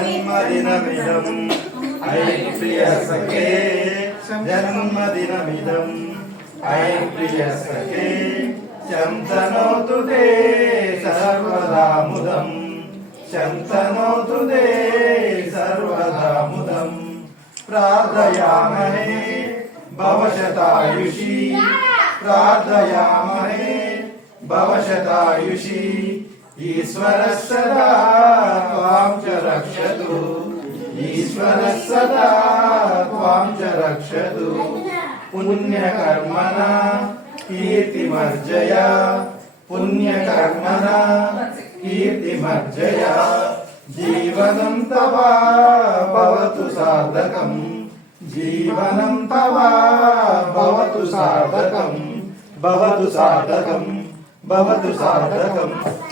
जन्मदिनमिदम् ऐ प्रिय सखे जन्मदिनमिदम् ऐ प्रिय सखे शन्तनोतु ते सर्वदा मुदम् शन्तनोतु ते सर्वदा मुदम् प्रार्थयामहे भवशतायुषी प्रार्थयामहे भवशतायुषी ईश्वरः सदा त्वां च रक्षतु ईश्वरः सदा त्वां च रक्षतु पुण्यकर्मणा कीर्तिमर्जय पुण्यकर्मणा कीर्तिमर्जय जीवनं तव भवतु सार्थकम् जीवनं तव भवतु सार्थकम् भवतु सार्थकम् भवतु सार्थकम्